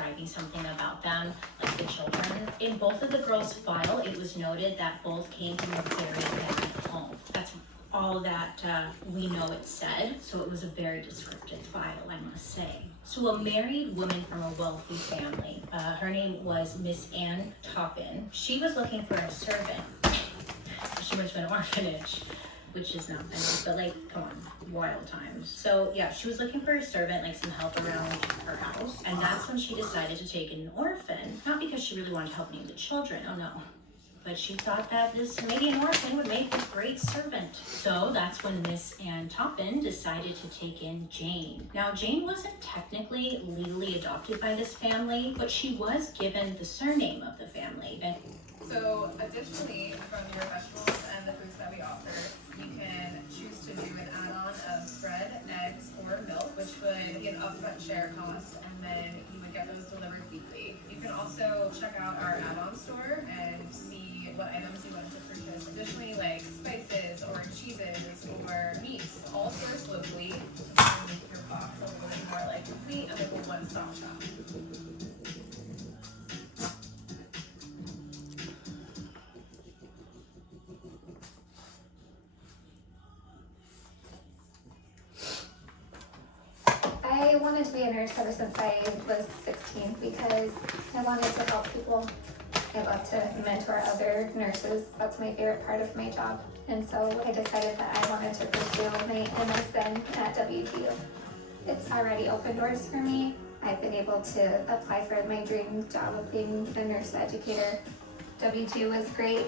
describing something about them, like the children. In both of the girls' file, it was noted that both came from a very bad home. That's all that we know it said, so it was a very descriptive file, I must say. So a married woman from a wealthy family, her name was Miss Ann Toppin. She was looking for a servant. She went to an orphanage, which is not funny, but like, come on, wild times. So yeah, she was looking for a servant, like some help around her house, and that's when she decided to take an orphan. Not because she really wanted to help any of the children, oh no. But she thought that maybe an orphan would make a great servant. So that's when Miss Ann Toppin decided to take in Jane. Now, Jane wasn't technically legally adopted by this family, but she was given the surname of the family. So additionally, from your vegetables and the foods that we offer, you can choose to do an add-on of bread, eggs, or milk, which would be an upfront share cost, and then you would get those delivered weekly. You can also check out our add-on store and see what items you want to purchase. Additionally, like spices or cheeses or meats, all sourced locally to make your box a little bit more like complete and like a one-stop shop. I wanted to be a nurse ever since I was 16 because I wanted to help people. I love to mentor other nurses. That's my favorite part of my job. And so I decided that I wanted to pursue my MSN at WVU. It's already opened doors for me. I've been able to apply for my dream job of being a nurse educator. W2 was great.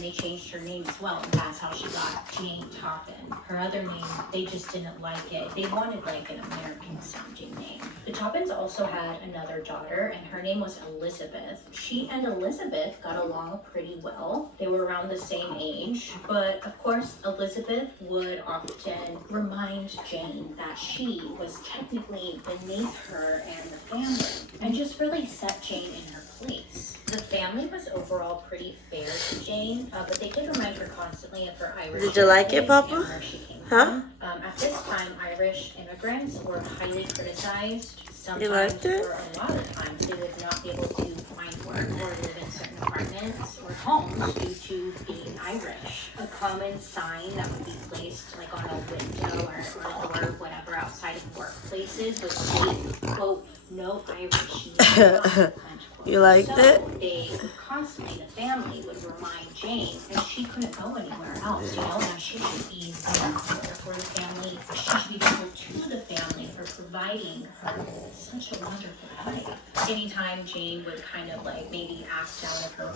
They changed her name as well, and that's how she got Jane Toppin. Her other name, they just didn't like it. They wanted like an American sounding name. The Toppins also had another daughter, and her name was Elizabeth. She and Elizabeth got along pretty well. They were around the same age, but of course Elizabeth would often remind Jane that she was technically beneath her and the family, and just really set Jane in her place. The family was overall pretty fair to Jane, but they did remind her constantly of her Irish. Did you like it, Papa? Where she came Huh? from. At this time, Irish immigrants were highly criticized. Sometimes, You liked it? or a lot of times, they would not be able to find work or live in certain apartments or homes due to being Irish. A common sign that would be placed like on a window or a door, whatever, outside of workplaces would say, quote, "No Irish." No, You liked so it? They constantly, the family would remind Jane that she couldn't go anywhere else, that she should be there for the family. She should be grateful to the family for providing her such a wonderful life. Anytime Jane would kind of like maybe act out of her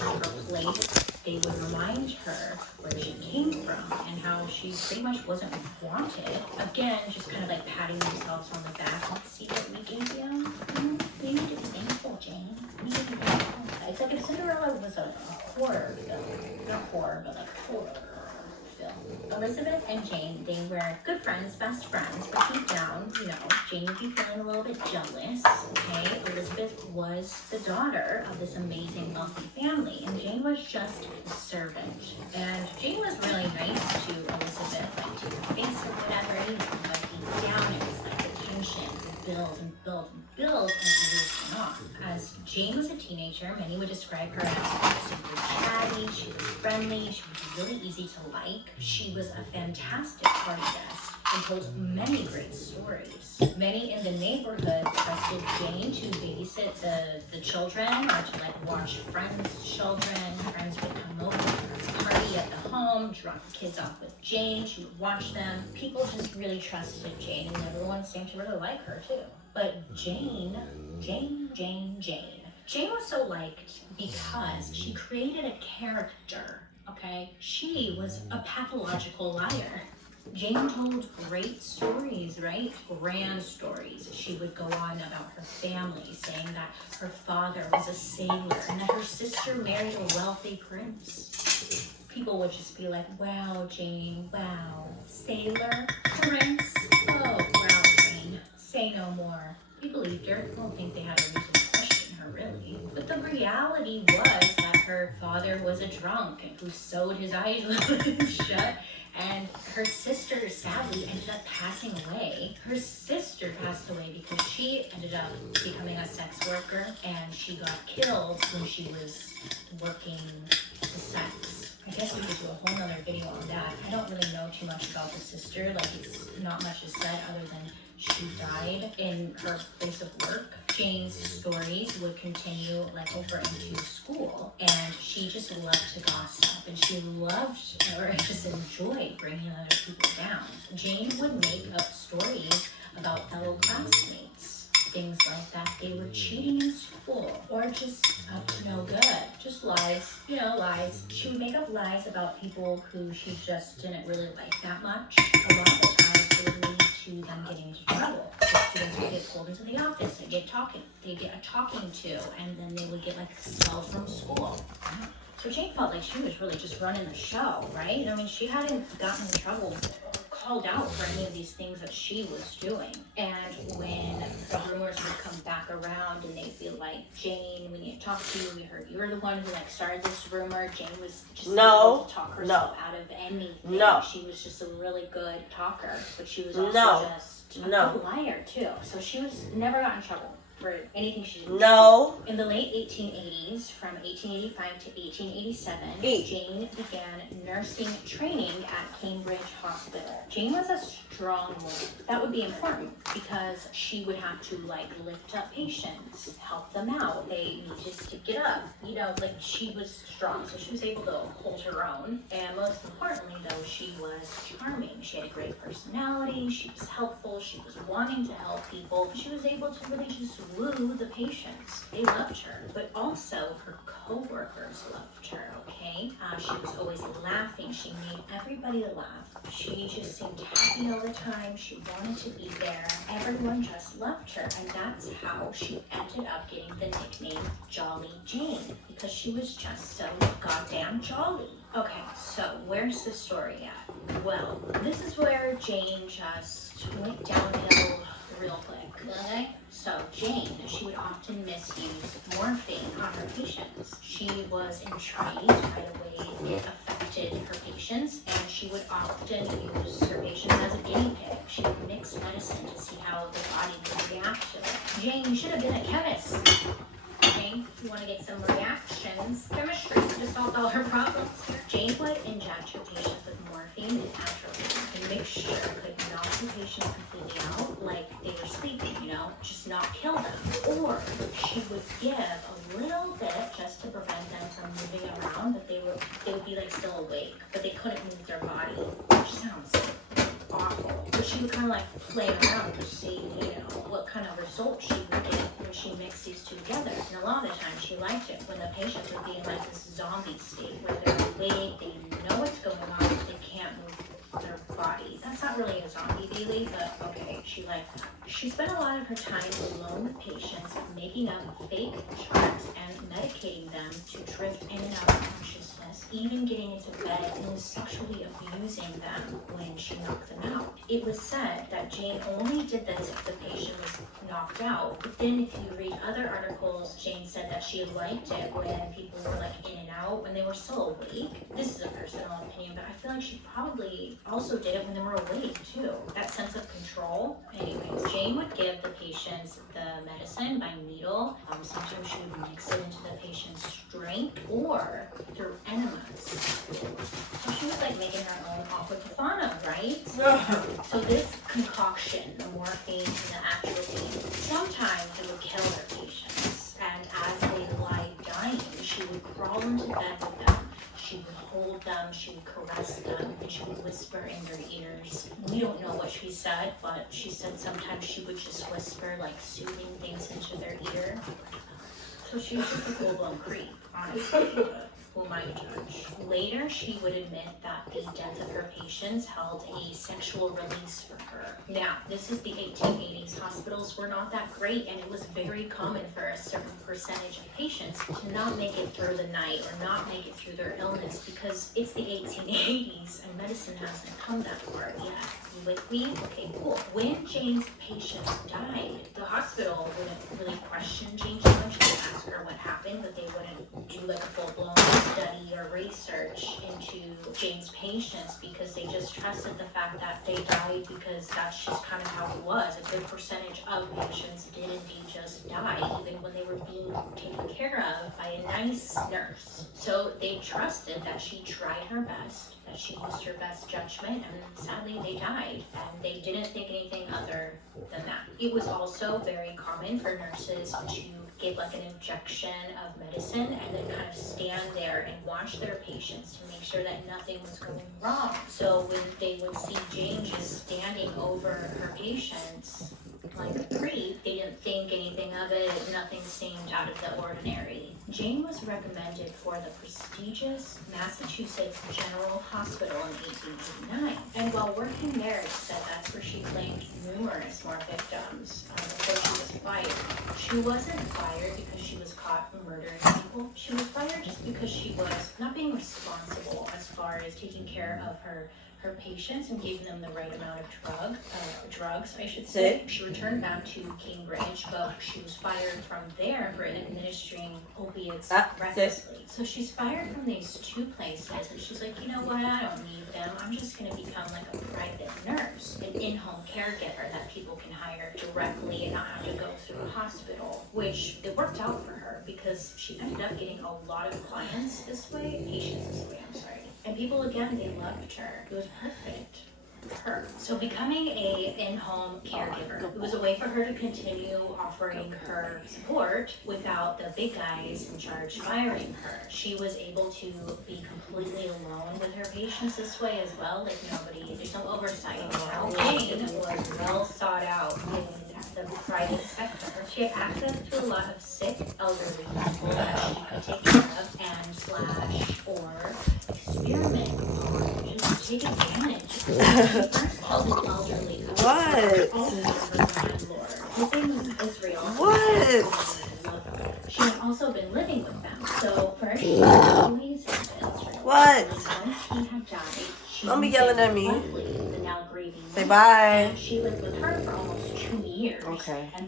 place, they would remind her where she came from and how she pretty much wasn't wanted. Again, just kind of like patting themselves on the back. See what we gave you? You need to be thankful, Jane. You need to be thankful. It's like if Cinderella was a horror film. Not horror, but like horror film. Elizabeth and Jane, they were good friends, best friends, but deep down, Jane would be feeling a little bit jealous, okay? Elizabeth was the daughter of this amazing wealthy family, and Jane was just a servant. And Jane was really nice to Elizabeth, like to her face or whatever, but deep down it was like the tension would build and build and build as the years went on. As Jane was a teenager, many would describe her as super chatty, she was friendly, she was really easy to like. She was a fantastic party guest and told many great stories. Many in the neighborhood trusted Jane to babysit the children or to like watch friends' children. Friends would come over to a party at the home, drop the kids off with Jane, she would watch them. People just really trusted Jane and everyone seemed to really like her too. But Jane was so liked because she created a character, okay? She was a pathological liar. Jane told great stories, right? Grand stories. She would go on about her family, saying that her father was a sailor and that her sister married a wealthy prince. People would just be like, wow, Jane, wow. Sailor, prince, oh, wow, Jane. Say no more. We believed her. I don't think they had a reason to question reality was that her father was a drunk and who sewed his eyes shut. And her sister sadly ended up passing away. Her sister passed away because she ended up becoming a sex worker and she got killed when she was working the sex. I guess we could do a whole nother video on that. I don't really know too much about the sister, like it's not much is said other than she died in her place of work. Jane's stories would continue like over into school, and she just loved to gossip, and she loved or just enjoyed bringing other people down. Jane would make up stories about fellow classmates, things like that they were cheating in school or just up to no good, just lies, lies. She would make up lies about people who she just didn't really like that much. A lot of the times it would lead to them getting into trouble. The students would get pulled into the office and they'd get a talking to, and then they would get like expelled from school. So Jane felt like she was really just running the show, right? I mean, she hadn't gotten in trouble, called out for any of these things that she was doing. And when the rumors would come back around and they'd be like, Jane, we need to talk to you. We heard you were the one who like started this rumor. Jane was just able to talk herself out of anything. She was just a really good talker, but she was also just a good liar too. So she was never got in trouble for anything she did. In the late 1880s, from 1885 to 1887, Jane began nursing training at Cambridge Hospital. Jane was a strong woman. That would be important because she would have to like lift up patients, help them out. They needed to get up. Like she was strong, so she was able to hold her own. And most importantly though, she was charming. She had a great personality. She was helpful. She was wanting to help people. She was able to really just woo the patients. They loved her, but also her co-workers loved her, okay? She was always laughing. She made everybody laugh. She just seemed happy all the time. She wanted to be there. Everyone just loved her, and that's how she ended up getting the nickname Jolly Jane, because she was just so goddamn jolly. Okay, so where's the story at? Well, this is where Jane just went downhill real quick, okay? So Jane, she would often misuse morphine on her patients. She was intrigued by the way it affected her patients, and she would often use her patients as a guinea pig. She would mix medicine to see how the body would react to it. Jane, you should have been a chemist. Jane, you want to get some reactions, chemistry to solve all her problems. Jane would inject her patients with morphine and atropine. The mixture could knock the patients completely out, like they were sleeping, just not kill them. Or she would give a little bit just to prevent them from moving around, but they would be like still awake, but they couldn't move their body, which sounds awful. But she would kind of like play around to see, what kind of result she would get when she mixed these two together. And a lot of the time she liked it when the patients would be in like this zombie state where they're awake, they know what's going on, but they can't move their body. That's not really a zombie feeling, but okay, she liked that. She spent a lot of her time alone with patients, making up fake charts and medicating them to drift in and out of consciousness, even getting into bed and sexually abusing them when she knocked them out. It was said that Jane only did this if the patient was knocked out, but then if you read other articles, Jane said that she liked it when people were like in and out, when they were still awake. This is a personal opinion, but I feel like she probably also did it when they were awake too. That sense of control. Anyways, Jane would give the patients the medicine by needle. Sometimes she would mix it into the patient's drink or through enemas. So she was like making her own aquafana, right? So this concoction, the morphine and the atropine, sometimes it would kill her patients. And as they lie dying, she would crawl into bed with them. She would hold them, she would caress them, and she would whisper in their ears. We don't know what she said, but she said sometimes she would just whisper like soothing things into their ear. So she was just a full-blown creep, honestly. Who am I to judge? Later, she would admit that the death of her patients held a sexual release for her. Now, this is the 1880s. Hospitals were not that great, and it was very common for a certain percentage of patients to not make it through the night or not make it through their illness because it's the 1880s and medicine hasn't come that far yet. You with me? Okay, cool. When Jane's patients died, the hospital wouldn't really question Jane too much. They would ask her what happened happened, but they wouldn't do like a full-blown study or research into Jane's patients because they just trusted the fact that they died because that's just kind of how it was. A good percentage of patients did indeed just die, even when they were being taken care of by a nice nurse. So they trusted that she tried her best, that she used her best judgment, and sadly they died, and they didn't think anything other than that. It was also very common for nurses to give like an injection of medicine and then kind of stand there and watch their patients to make sure that nothing was going wrong. So when they would see Jane just standing over her patients like a creep, they didn't think anything of it, nothing seemed out of the ordinary. Jane was recommended for the prestigious Massachusetts General Hospital in 1889. And while working there, it said that's where she claimed numerous more victims before she was fired. She wasn't fired because she was caught murdering people. She was fired just because she was not being responsible as far as taking care of her patients and giving them the right amount of drugs, I should say. She returned back to Cambridge, but she was fired from there for administering opiates recklessly. So she's fired from these two places, and she's like, you know what, I don't need them. I'm just going to become like a private nurse, an in-home caregiver that people can hire directly and not have to go through a hospital, which it worked out for her because she ended up getting a lot of clients this way, patients this way, I'm sorry. And people, again, they loved her. It was perfect for her. So becoming a in-home caregiver, it was a way for her to continue offering her support without the big guys in charge firing her. She was able to be completely alone with her patients this way as well. Like there's no oversight. Now Jane was well sought out in the private sector. She had access to a lot of sick elderly people that she could take care of and slash or experiment on, just take advantage. She first held an elderly couple. What? Also her landlord. His name was Israel. What? She had also been living with them. So first she always Israel. What? Once he had died, she Don't be yelling at me. lovely, the now grieving. Say bye. And she lived with her for almost 2 years. Okay. And